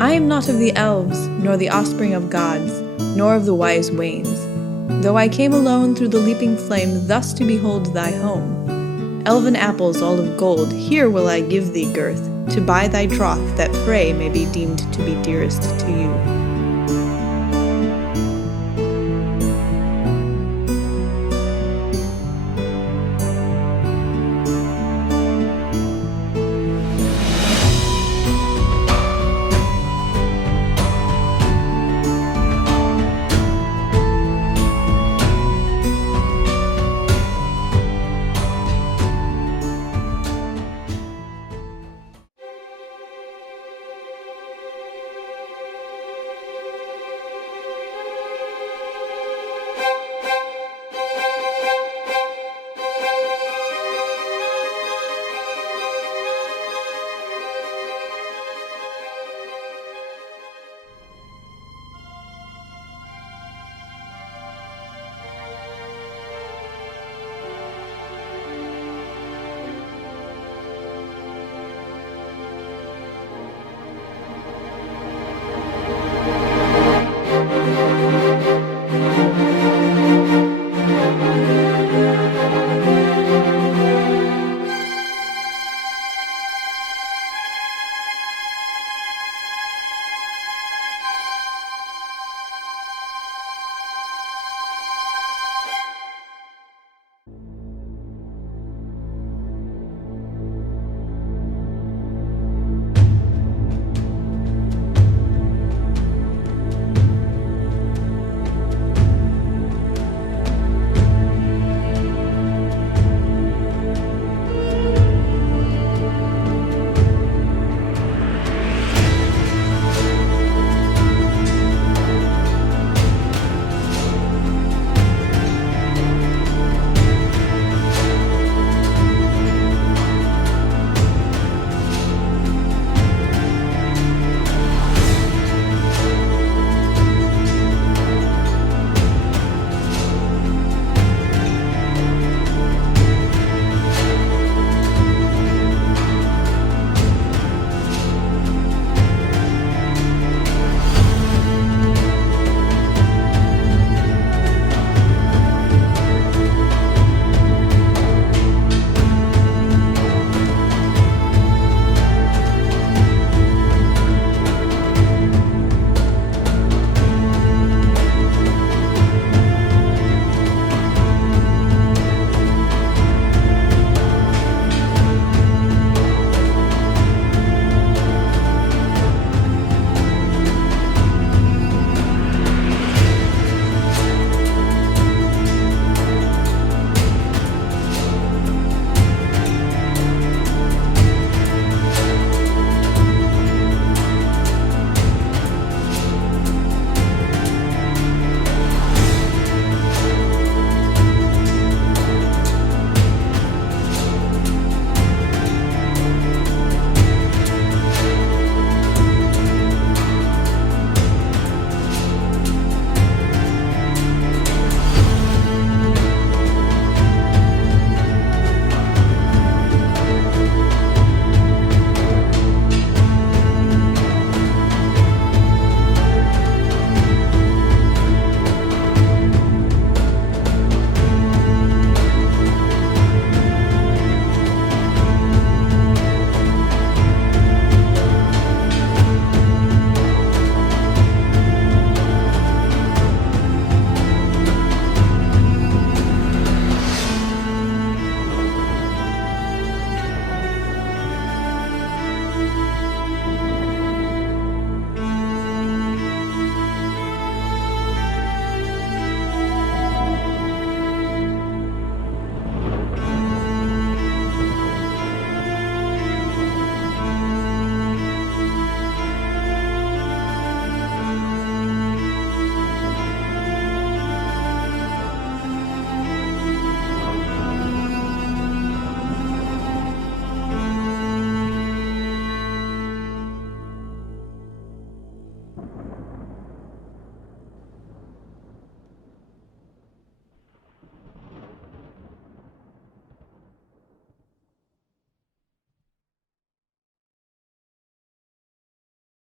I am not of the elves, nor the offspring of gods, nor of the wise wains. Though I came alone through the leaping flame, thus to behold thy home. Elven apples all of gold, here will I give thee girth, to buy thy troth, that Frey may be deemed to be dearest to you.